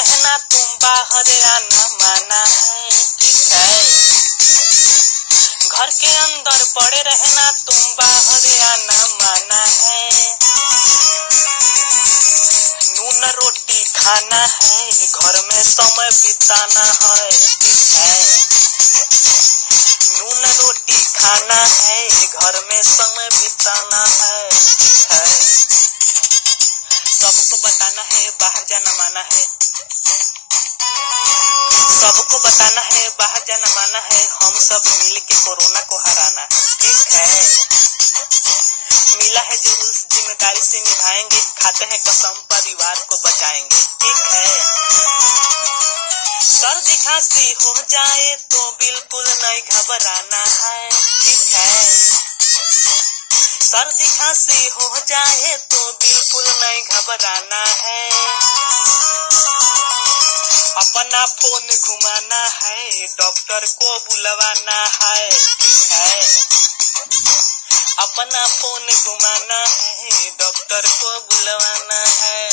रहना, तुम बाहर आना माना है, ठीक है। घर के अंदर पड़े रहना, तुम बाहर आना माना है। नून रोटी खाना है, घर में समय बिताना है, ठीक है। नून रोटी खाना है, घर में समय बिताना है, ठीक है। सबको बताना है, बाहर जाना माना है। सबको बताना है, बाहर जाना माना है। हम सब मिल के कोरोना को हराना, ठीक है। मिला है जो रूल्स जिम्मेदारी से निभाएंगे, खाते हैं कसम परिवार को बचाएंगे, ठीक है। सर्दी खांसी हो जाए तो बिल्कुल नहीं घबराना है, ठीक है। सर्दी खांसी हो जाए तो बिल्कुल नहीं घबराना है। अपना फोन घुमाना है, डॉक्टर को बुलवाना है, ठीक है। अपना फोन घुमाना है, डॉक्टर को बुलवाना है।